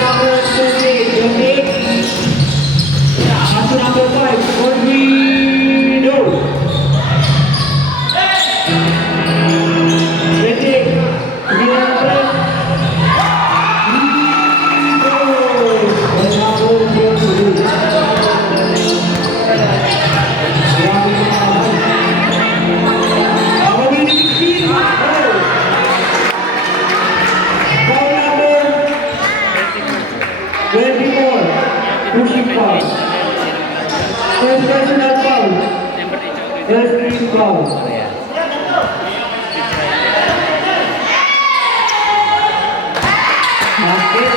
number 28, pass to number 5, Corvino. 28, pushing foul. First personal foul. First team foul. Basket.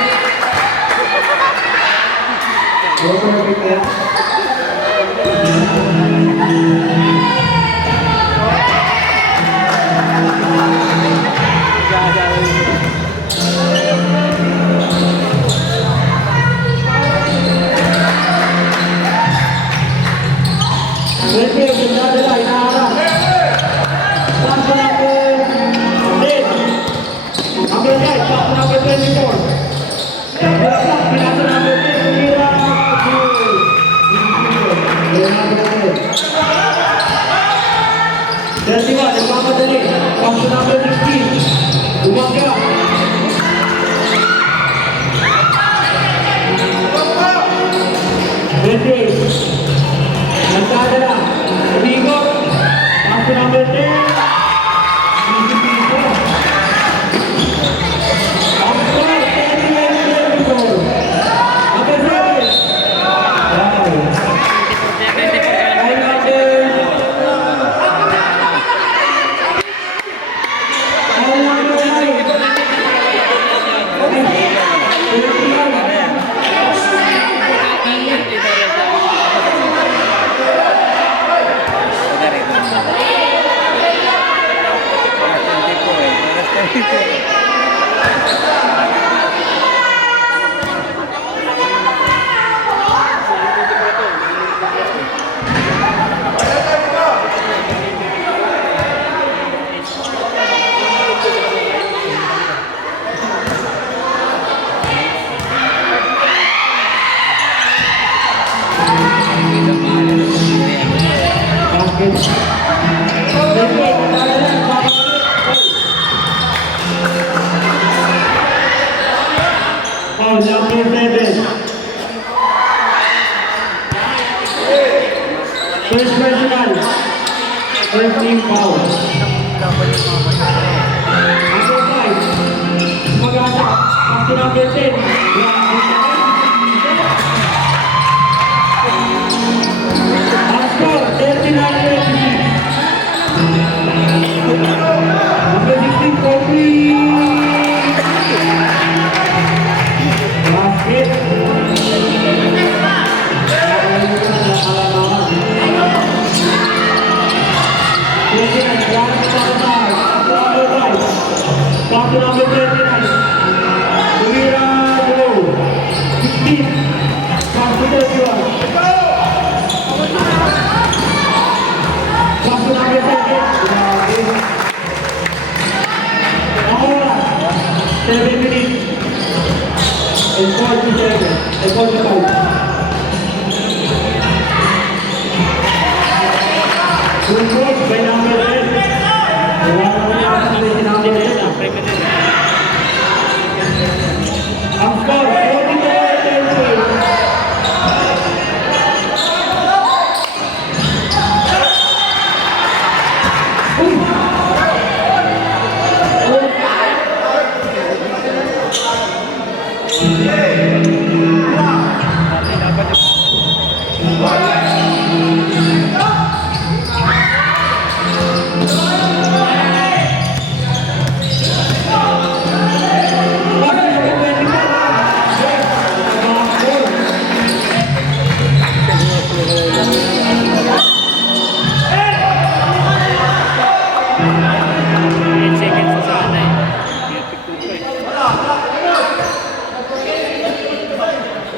Go for a big left. First personal. First team foul. Number 5. Maganda. Pass to number 10. Ang score, 39-26. Number 16, Kobe. Basket. Pass to number 29. Lumira Go. 16. Pass to 31. Pass to number 7. Ahora 7 minutes and 47 and 45. Good work by number 10. Ang score, 44-10.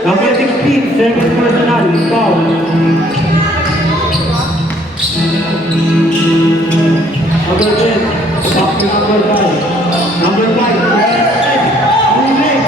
Number 16, second personal, foul. Number 10, back to number 5. Number 5, moving.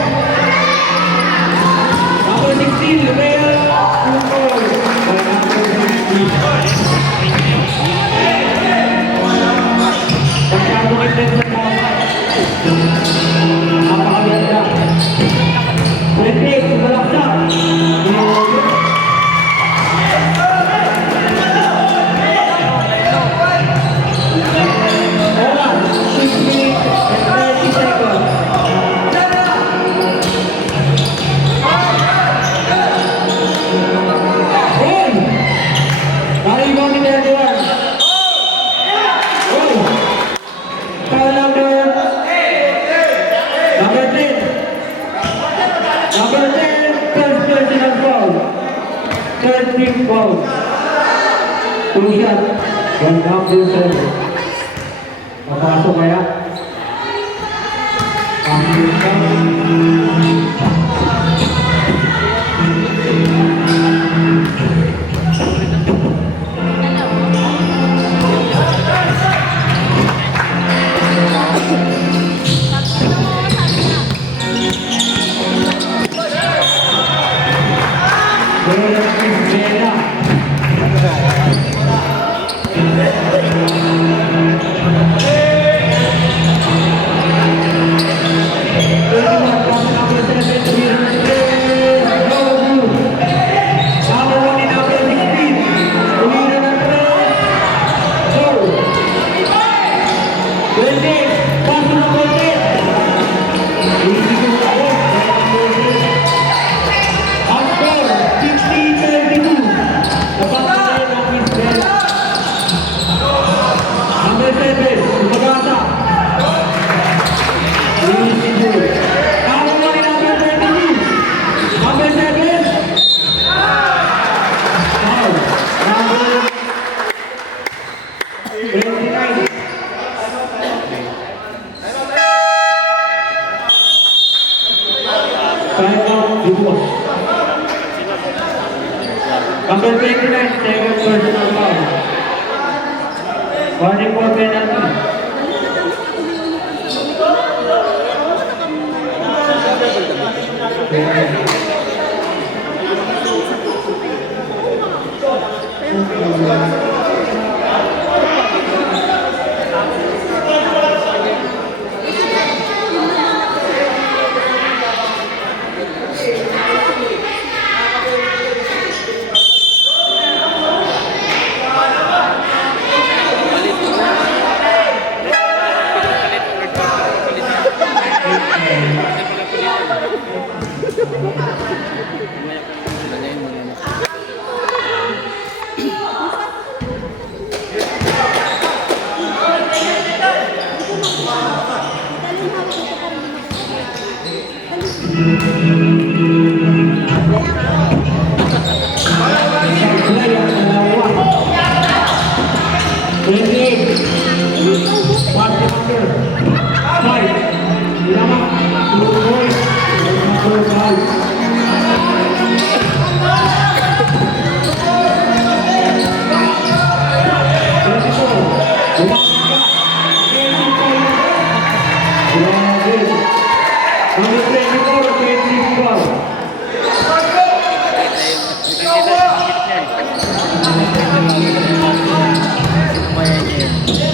Number 10, first personal foul. Third team foul. Two shot. One half din serve. Papasok kaya? Pangin ka. Number 29, second personal foul. Warning for penalty.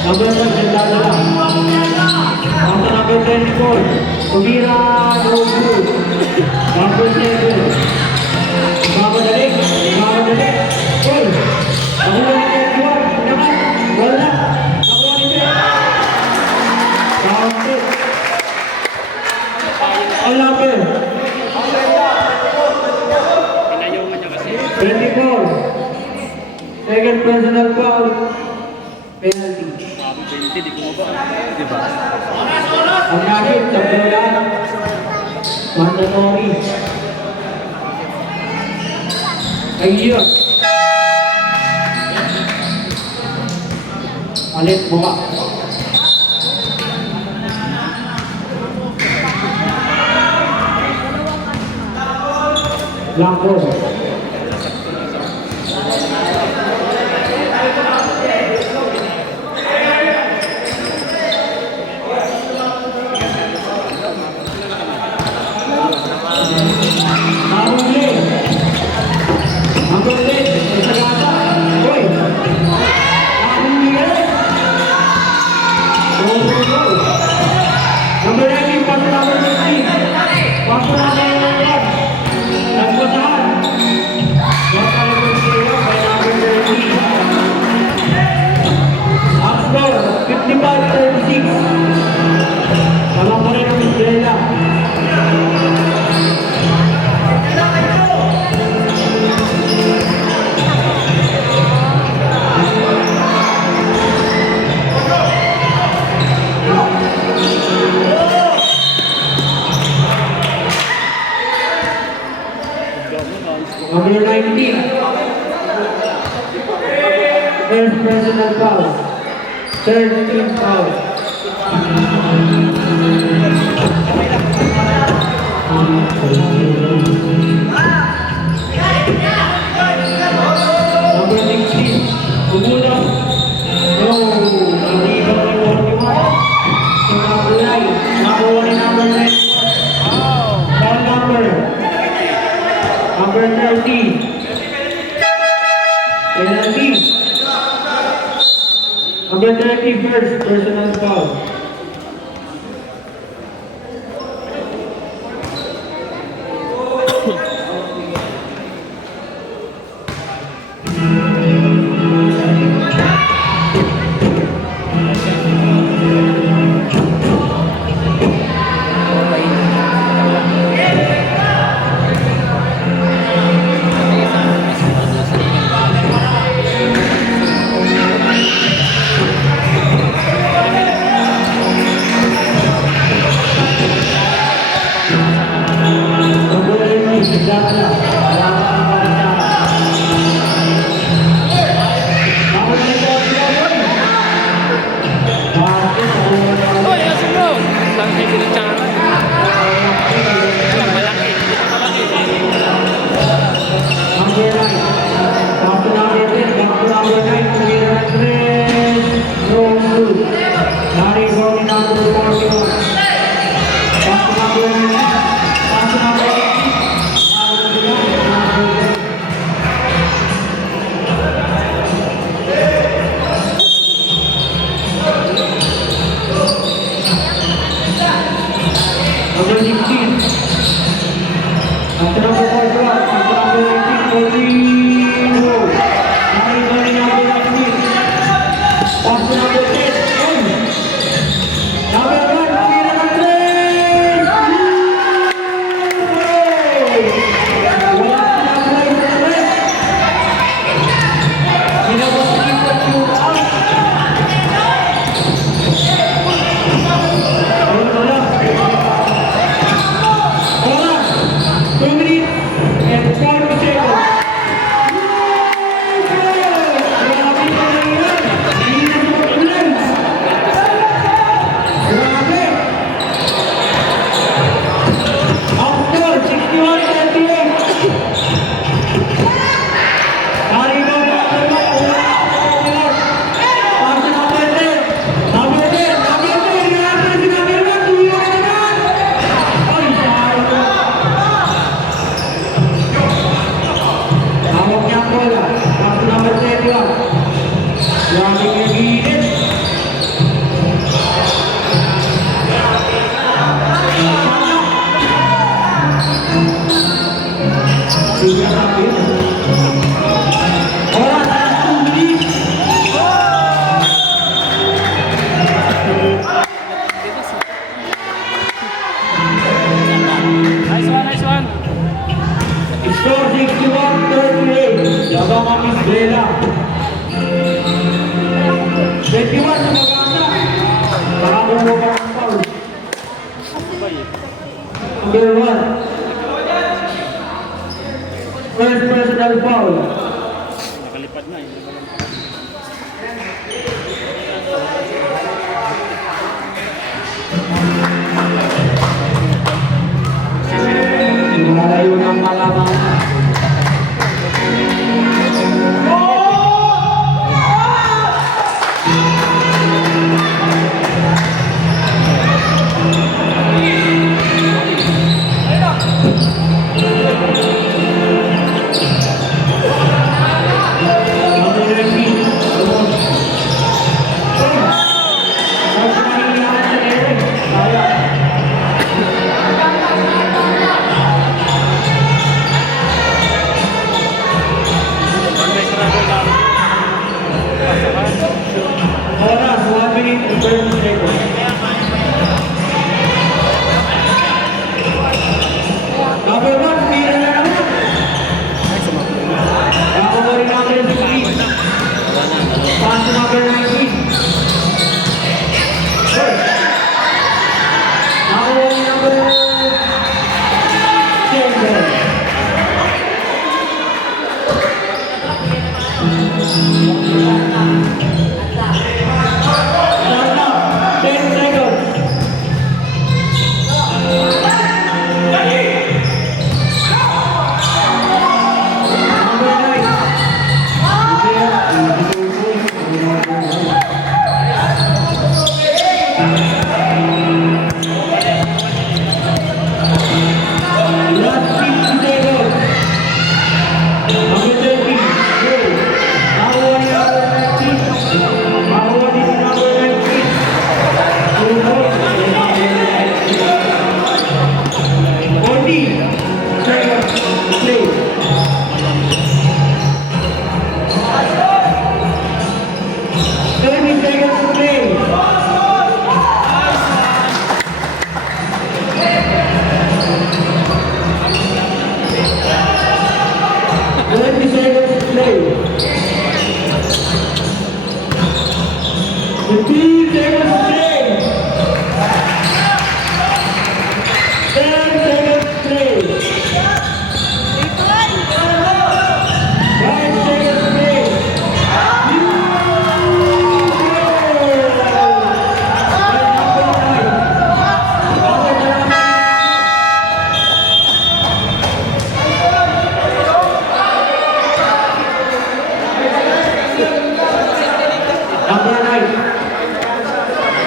Number 1, Jendala. Number 24, Umira Nobu. Number 7, Mamadalik. Goal. Number 21, naman. Wala. Number 23. Counted. All number. 24. Second personal foul. Penalty. Hindi ko ba? Diba? Ang nakit sa bulan. Mandatory. Ayun. Alit buka. Langko. Number 19, pasok number 15. Pasok number 1. Nagpasahan. Nagpalagod sila by number 13. Up score, 55-36. Tama pa rin ang Estrella. Number 19. First personal foul. Third team foul. Number 16. Umulong. No. Hindi ba may 41? So number 9. Number 1 and number 9. Foul number. Number 30. Penalty. Number 30, first personal foul. Hoy, asin mo! Laki pinitsara. Malaki. Number 16. After number 4, after number 19, 14. Number 19. After number 10, number 1, tira ng 3. Wala silang right sa left. Pinabasagin sa shoot out. Wala. 2 minutes and 40 seconds. Grabe pa na yan. Hindi na mag-ulan. Grabe. Outdoor, 61-38. Karibaw na ang wala. Pasa na pwede. Number 10. Number 10. Grabe si number 1. Tuyo ka naman. Ay, sayang. Hawak niya ang bola. Kaso number 10 lang. Laging nag-iinit. Sige sabi. Oras na 2 minutes. Nice one. Score 61-38. Labang ang Miss Bella. 21 sa maganda. Baka bumuka ang foul. Number 1. First personal foul.